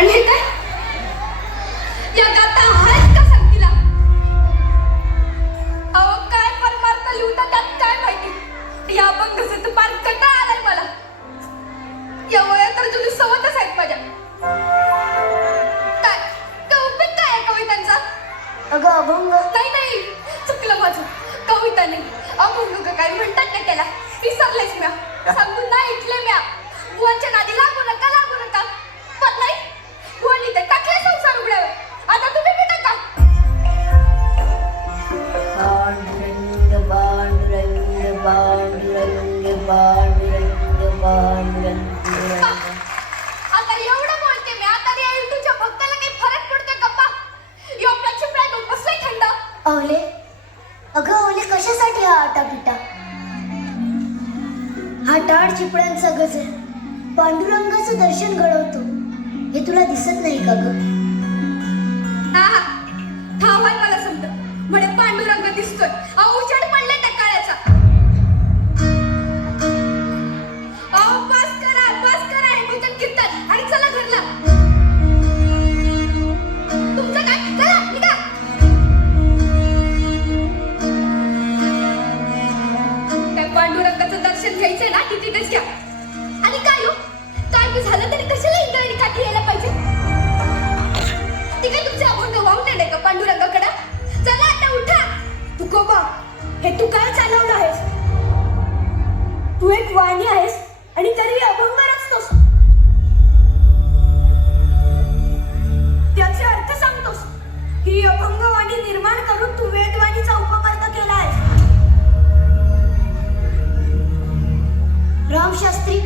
आणि हे काय या गाता आहेत का सांग तिला? अहो काय परमार्थ लिहता त्यात काय माहिती? या अभंगाचं तर फार कंटाळा आलाय मला. या वयात तर तुम्ही सवतच आहेत माझ्या. काय काय उपयोग काय आहे कवितांचा? अगं अभंग नाही नाही, चुकलं माझं. कविता नाही, अभंग का काय म्हणतात ना त्याला. विसरलेच म्या. सांगून नाही ऐकले म्या. बुवांच्या नादी लागू नका, लागू नका. पण नाही, बुवांनी ते टाकले संसार उघड्यावर. आता तुम्ही बी टाका. पांडुरंग पांडुरंग पांडुरंग पांडुरंग पांडुरंग. आता एवढं बोलते मी. आता या युट्यूबच्या भक्ताला काही फरक पडतोय का पा? एवढा चिपळा घेऊन बसलाय थंड. अवले, अगं अवले, कशासाठी हा आटापिटा? हा टाळ चिपळ्यांचा गजर पांडुरंगाचं दर्शन घडवतो, हे तुला दिसत नाही का ग? हा हा, ठाव आहे मला समजा. म्हणे पांडुरंग दिसतोय. अहो उजेड पडले त्या काळ्याचा. अहो पास करा हे भजन कीर्तन आणि चला घरला. तुमचं काय? चला निघा. काय पांडुरंगाचं दर्शन घ्यायचंय ना, तिथेच घ्या. आणि काय हो, काय बी झालं तरी कशाला इंद्रायणी काठी यायला पाहिजे? ती काय तुमचे अभंग वाहून नेले का पांडुरंगाकडे? चला आता उठा. तुकोबा, हे तू काय चालवलं आहेस? तू एक वाणी आहेस आणि तरी अभंग रचतोस. त्याचे अर्थ सांगतोस. ही अभंगवाणी निर्माण करून तू वेदवाणीचा उपमर्द केला आहेस. रामशास्त्री,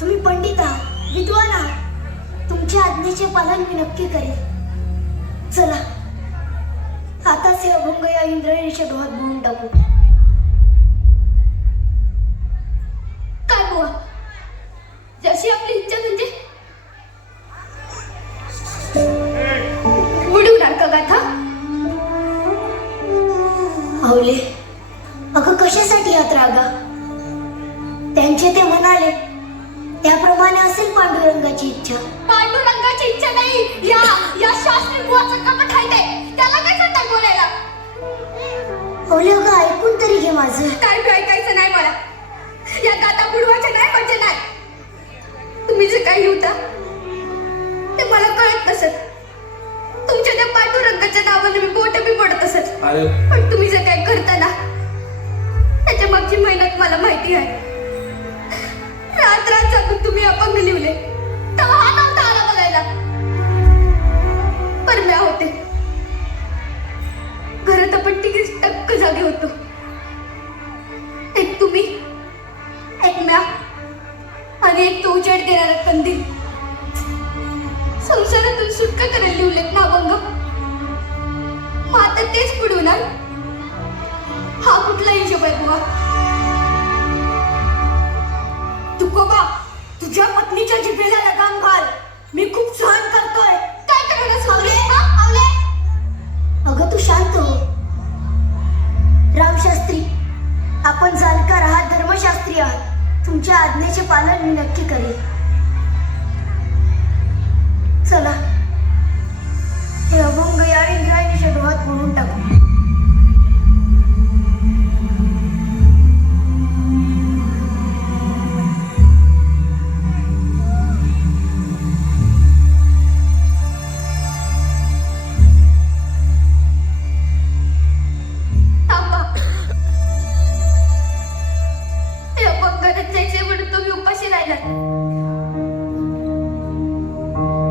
तुम्ही पंडित आहात, विद्वान आहात. तुमच्या आज्ञेचे पालन मी नक्की करेन. चला आताच हे अभंग या इंद्रायणीच्या डोहात बुडून टाकू. काय बुवा, जशी आपली इच्छा म्हणजे बुडवणार का गाथा? अवले, अगं कशासाठी हा त्रागा? त्यांचे ते म्हणाले त्याप्रमाणे असेल पांडुरंगाची इच्छा. पांडुरंगाची इच्छा नाही, या शास्त्री बुवाचं कपट आहे ते. त्याला काय करताय बोलायला? अवले, अगं ऐकून तरी घे माझं. काय बी ऐकायचं नाही मला. या गाता बुडवायच्या नाही म्हणजे नाही. तुम्ही जे काही होता ते मला कळत नसत. तुमच्या त्या पांडुरंगाच्या नावाने मी बोट बी पडत असत. पण तुम्ही जे काही करता ना, त्याच्या मागची मेहनत मला माहिती आहे. रात रात जागून तुम्ही अभंग लिहिले, तेव्हा हा नव्हता आला बघायला. पण म्या होते घरात. आपण तिघीच टक्क जागे होतो. एक तुम्ही, एक म्या आणि एक तो उजेड देणारा कंदील. संसारातून सुटका करायला लिहिलेत ना अभंग. मग आता तेच बुडवणार? हा कुठला हिशोब आहे बुवा? तुकोबा, तुझ्या पत्नीच्या जिभेला लगाम घाल. मी खूप सहन करतोय. काय करायला सांगले? अगं तू शांत हो. रामशास्त्री, आपण जाणकार आहात, धर्मशास्त्री आहात. तुमच्या आज्ञेचे पालन मी नक्की करेन. चला हे अभंग या इंद्रायणीच्या डोहात बुडून टाकू.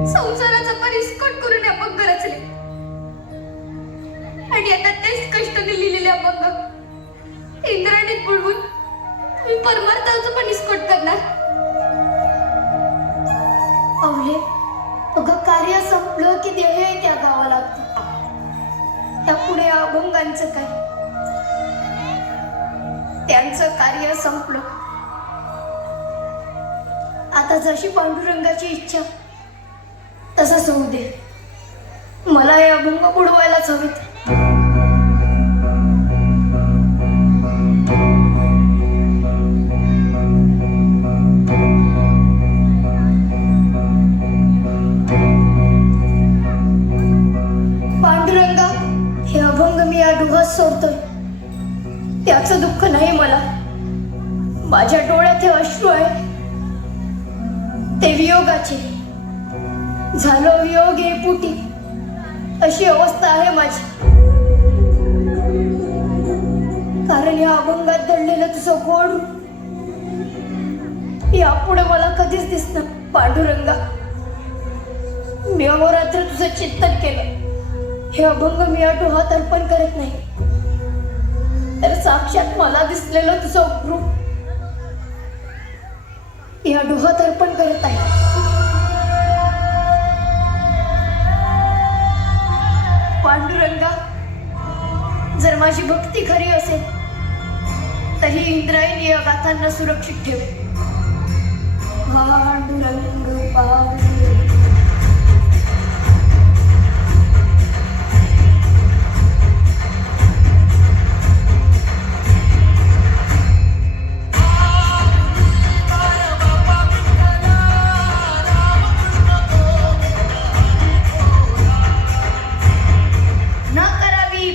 संसाराचा परिस्कोट करून अभंग रचले आणि आता तेच कष्टाने लिहिलेले अभंग इंद्रायणीत बुडवून मी परमार्थाचं पण इस्कोट करणार. अवले, अगं कार्य संपलं की देह त्यागावं लागतं. त्यापुढे अभंगांचं काय? त्यांचं कार्य संपलं. आता जशी पांडुरंगाची इच्छा तसंच होऊ दे. मला हे अभंग बुडवायलाच हवेत. सोडतोय त्याचं दुःख नाही मला. माझ्या डोळ्यात हे अश्रू आहे ते वियोगाचे. झालो वियोग एपुटी अशी अवस्था आहे माझी. कारण या अभंगात दडलेलं तुझं गोड यापुढे मला कधीच दिसणार. पांडुरंगा, मी अहोरात्र तुझं चिंतन केलं. हे अभंग मी या डोहात अर्पण करत नाही, तर साक्षात मला दिसलेलं तुझं रूप या डोहात अर्पण करत आहे. पांडुरंगा, जर माझी भक्ती खरी असेल तर ही इंद्रायणी या गाथांना सुरक्षित ठेव. पांडुरंग पांडुरंग.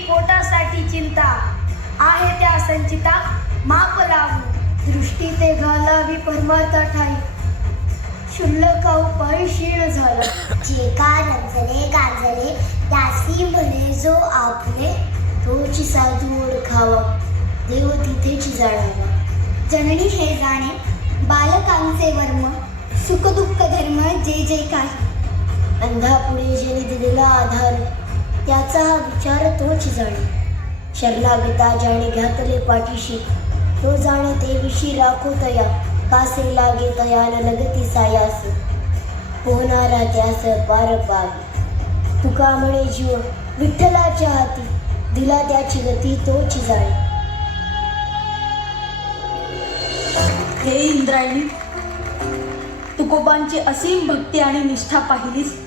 पोटासाठी चिंता आहे त्या संचिता. माप लावू दृष्टी ते घालावी परमार्था ठाई. शुल्लक उपाय शीळ झाला. जे का रंजले गांजले त्यासी म्हणे जो आपले. तोची साधू ओळखावा देव तिथेची जाणावा. जननी हे जाणे बालकांचे वर्म. सुख दुःख धर्म जे जे काही. अंधापुढे जेने दिलेला आधार त्याचा हा विचार तोच जाणे. शरणागता ज्याने घातले पाठीशी तो जाणे ते विशी राखो तया. कासे लागे तयान लगती सायास. पोहणारा त्यास पार पावे. तुका म्हणे जीव विठ्ठलाच्या हाती. दिला त्याची गती तोच जाणे. हे इंद्रायणी, तुकोबांची असीम भक्ती आणि निष्ठा पाहिलीस.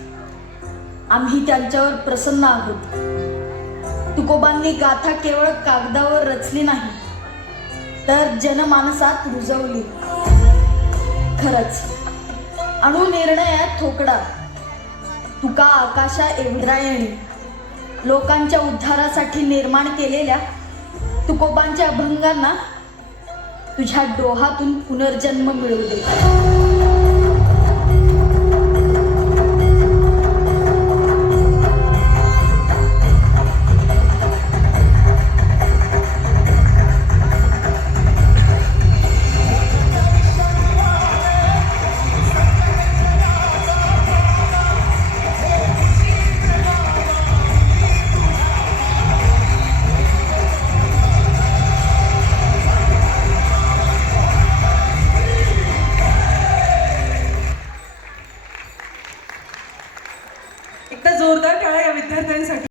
आम्ही त्यांच्यावर प्रसन्न आहोत. तुकोबांनी गाथा केवळ कागदावर रचली नाही तर जनमानसात रुजवली. खरंच अणुनिर्णयात ठोकडा. तुका आकाशा इंद्रायणी लोकांच्या उद्धारासाठी निर्माण केलेल्या तुकोबांच्या अभंगांना तुझ्या डोहातून पुनर्जन्म मिळू दे. एकदा जोरदार टाळ्या या विद्यार्थ्यांसाठी.